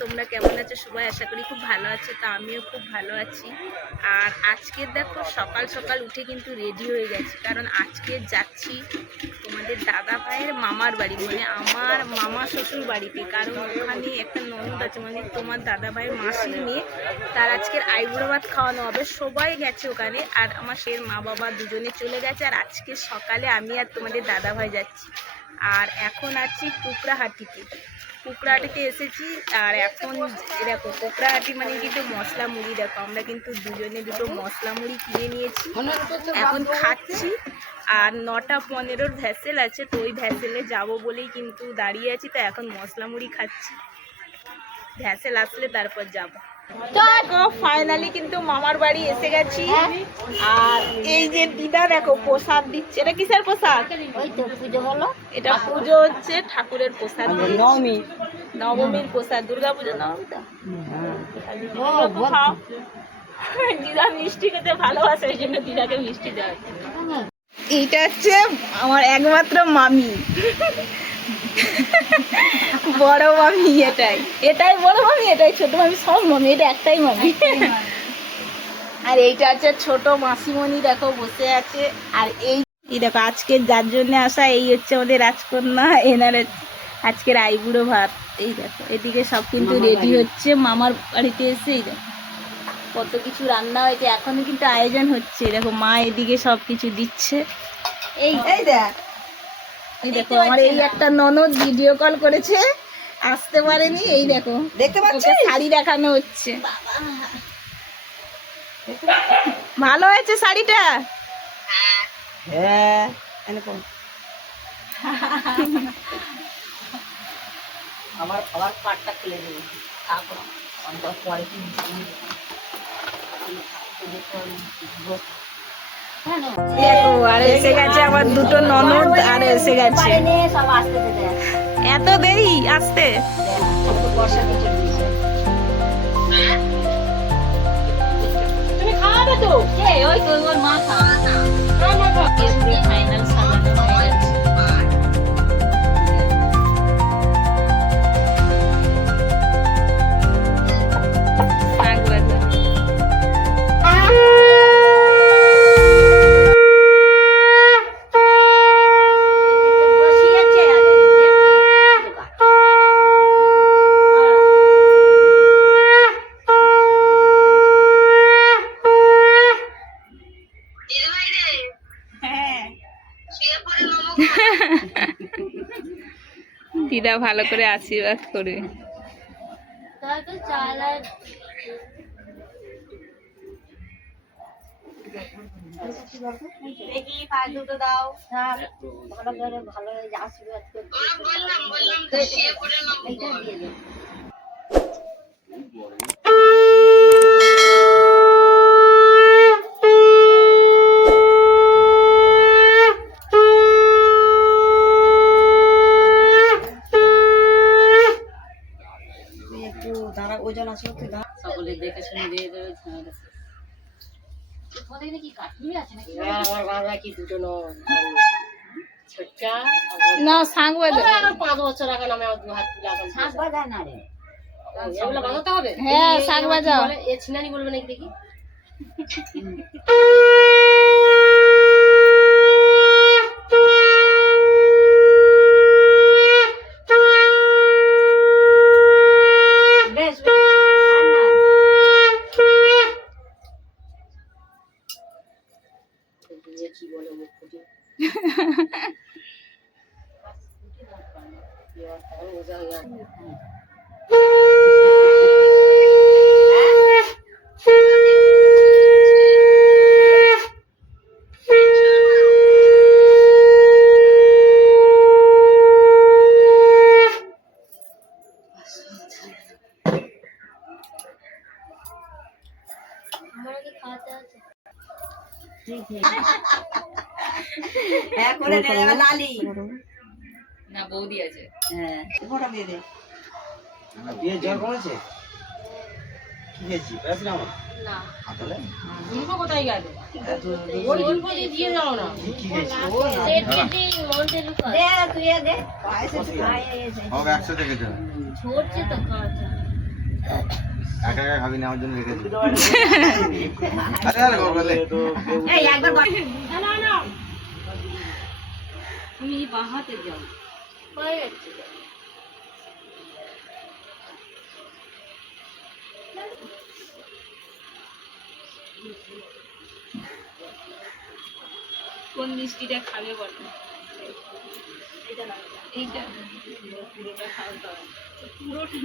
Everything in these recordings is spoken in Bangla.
তোমরা কেমন আছো সবাই? আশা করি খুব ভালো আছো। তো আমিও খুব ভালো আছি। আর আজকে দেখো সকাল সকাল উঠে কিন্তু রেডি হয়ে গেছি, কারণ আজকে যাচ্ছি তোমাদের দাদা ভাইয়ের মামার বাড়ি, মানে আমার মামা শ্বশুর বাড়িতে। কারণ ওখানে একটা ননদ আছে, মানে তোমার দাদা ভাইয়ের মাসির মেয়ে, তার আজকের আইবুড়ো ভাত খাওয়ানো হবে। সবাই গেছে ওখানে, আর আমার সের মা বাবা দুজনে চলে গেছে। আর আজকে সকালে আমি আর তোমাদের দাদা ভাই যাচ্ছি। আর এখন আছি কুকড়াহাটিতে। কুকড়াহাটিতে এসেছি। আর এখন দেখো কুকড়াহাটি মানে কিন্তু মশলা মুড়ি, দেখো আমরা কিন্তু দুজনে দুটো মশলা মুড়ি কিনে নিয়েছি, এখন খাচ্ছি। আর 9:15 ভ্যাসেল আছে, তো ওই ভ্যাসেলে যাবো বলেই কিন্তু দাঁড়িয়ে আছি। তো এখন মশলা মুড়ি খাচ্ছি, ভ্যাসেল আসলে তারপর যাবো। দেখো ফাইনালি কিন্তু মামার বাড়ি এসে গেছি। আর এই যে দিদা দেখো প্রসাদ দিচ্ছে। এটা কিসের প্রসাদ? ওই তো পুজো হলো, এটা পুজো হচ্ছে, ঠাকুরের প্রসাদ, নবমীর প্রসাদ, দুর্গা পুজো নবমী। তো খাও। দিদা মিষ্টি খেতে ভালোবাসে, এই জন্য দিদাকে মিষ্টি দেওয়া। এইটা হচ্ছে আমার একমাত্র মামি, বড় মামি। এটাই বড় মামি, এটাই ছোট মামি, সব মামি, এটা একটাই মামি। আর এইটা হচ্ছে ছোট মাসিমণি, দেখো বসে আছে। আর এই দেখো আজকে যার জন্য আসা, এই হচ্ছে আমাদের রাজকন্যা, এনারে আজকের আইবুড়ো ভাত। এই দেখো এদিকে সব কিন্তু রেডি হচ্ছে মামার বাড়িতে এসে। এই দেখো কত কিছু রান্না হয়েছে, এখনো কিন্তু আয়োজন হচ্ছে। দেখো মা এদিকে সব কিছু দিচ্ছে। এই দেখ, এই দেখো আমার এই একটা ননদ ভিডিও কল করেছে, আসতে পারেনি। এই দেখো দেখতে পাচ্ছ, শাড়ি দেখানো হচ্ছে। ভালো হয়েছে শাড়িটা? হ্যাঁ আমার খাবার পাটটা খুলে দেবো, তারপর পরে কি আর এসে গেছে আমার দুটো ননদ, আর এসে গেছে। সব আসতে যেতে এত দেরি আসতে? বর্ষা কিছু দিয়েছে। তুমি খাওয়াবে তো? কে? ওই তো ওর মা খাওয়াবে। ফাইনাল সাজানো হয়ে গেছে। দিদা ভালো করে আশীর্বাদ করবে। দেখি পা দুটো দাও, ভালো করে ভালো আশীর্বাদ করতে। এইটা দিয়ে দে। সকলে দেখে শুনে দিয়ে দেবে। আমার বাবা কি দুটো ছোট্টা না শাঁখ বাজা, 5 বছর আগে নামে আমার 2 হাত তুলে এখন শাঁখ বাজা না রে, এগুলো বাজাতে হবে। হ্যাঁ শাঁখ বাজাও। এ ছিনানি বলবে নাকি দেখি। কি বলে মুখ ফুটে হ্যাঁ করে দে লালি না বৌদি আছে। হ্যাঁ ফটো দিয়ে দে। বিয়ে জল করেছে কি খেয়েছি পেয়েছিলাম না তাহলে তুমি কোথায় গেলে? ওই অল্প দিয়ে যাও না। কি খেয়েছি দে তুই দে পায়েছে খায় এসে হবে একসাথে খেতে হবে ছোটছে তো খাওয়াটা। একা একা খাবি না, আমার জন্য রেখে দিবি। আরে আর করবে লে। এই একবার না তুমি বাহাতে যাও হয়ে যাচ্ছে কোন মিষ্টিটা খাবে বলো? এইটা পুরোটা খাও তো, পুরোটা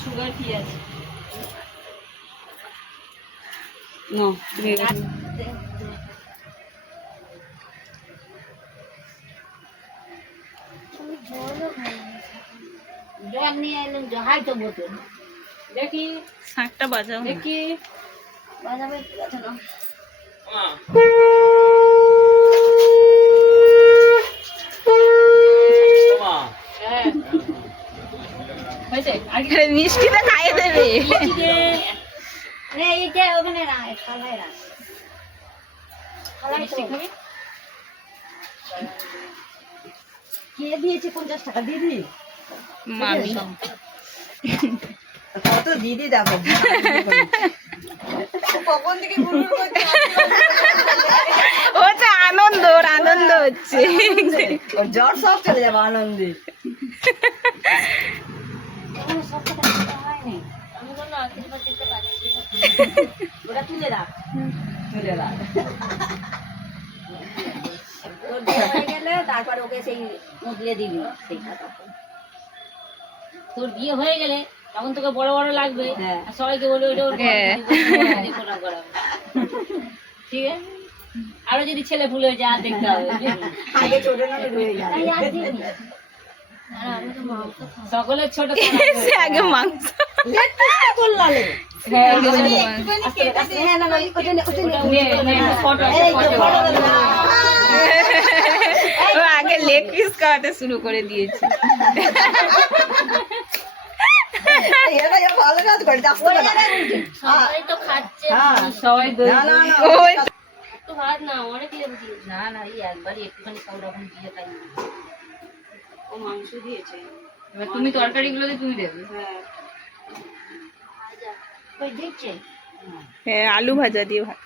সুগার কি আছে? নো তুমি জল নিয়ে এলাম জহাই তো বোতল দেখি শাঁখটা বাজাও না। দেখি বাজাবে কথা না হ্যাঁ হয়েছে আর আরে মিষ্টিটা খাইয়ে দেবে। আরে এইটা ওখানে রাখ খালাই রাখ খালাই তো খাবি কে দিয়েছে 50 টাকা দিদি মামি কত দিদি দেখো কখন থেকে গুরুর করছে ও তো আনন্দ, ওর আনন্দ হচ্ছে। ওর জ্বর সব চলে যাবে আনন্দে সব কথা হয়নি আমি কোনো আশীর্বাদ দিতে পারছি না ওটা তুলে রাখ তুলে রাখ তোর বিয়ে হয়ে গেলে তারপর ওকে সেই মুদলে দিবি সেইটা তখন তোর বিয়ে হয়ে গেলে তখন তোকে বড় বড় লাগবে আর সবাইকে বলবে ওটা ওর প্রণাম করাবে ঠিক আছে আরো যদি ছেলে ভুল হয়ে যায় আর দেখতে হবে আগে ছোট নালে রয়ে যাবে সকলের ছোট সে আগে মাংস করলালে ও আগে লেগ পিস খাওয়াতে শুরু করে দিয়েছে। সবাই ওই না না এই একবারই একটুখানি সব রকম দিয়ে তাই ও মাংস দিয়েছে এবার তুমি তরকারিগুলো দিয়ে তুমি দেবে। কই দিচ্ছে হ্যাঁ, আলু ভাজা দিয়ে ভাত।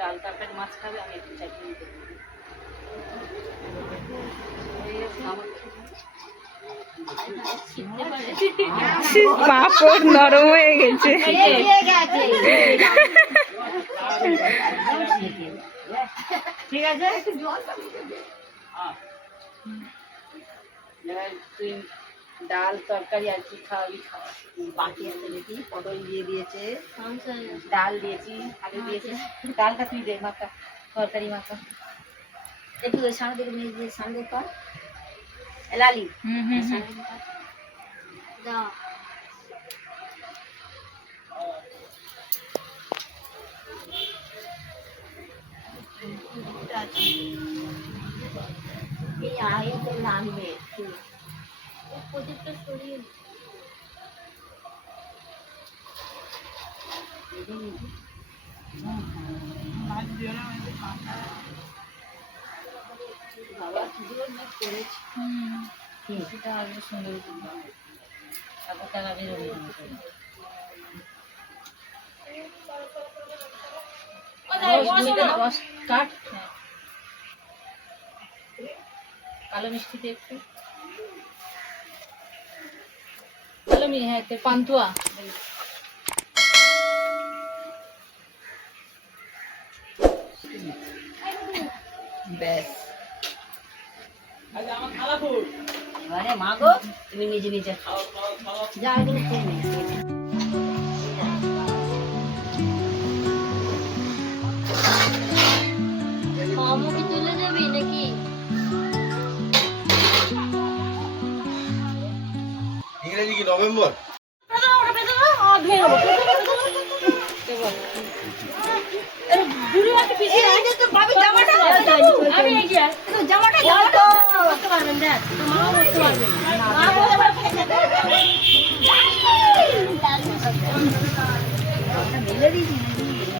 ডাল তরকারি মাছ খাবে আমি একটু চাটনি দেবো পাঁপড় নরম হয়ে গেছে। ঠিক আছে তুই ডাল তরকারি আর কি খাওয়াবি খাওয়া বাকি আছে দেখি পটল দিয়ে দিয়েছে ডাল দিয়েছি আলু দিয়েছি ডালটা তুই দে মাখা তরকারি মাখা একটু ওই সামনে দিকে নিয়ে দিয়ে সামনে কর লালি দাও এই আইতে নামবে প্রদীপটা সরিয়ে বাবা জোর না করেছি সেটা আরো সুন্দর ঠাকুর টাকা বেরোবে কাট কালো মিষ্টিতে একটু কালো মিষ্টি হ্যাঁ পান্তুয়া ব্যাস এবারে মা গো তুমি নিজে নিজে খাও যা এগুলো খেয়ে নে মামুকে চলে যাবি নাকি ইংরেজি কি নভেম্বর? জামাটা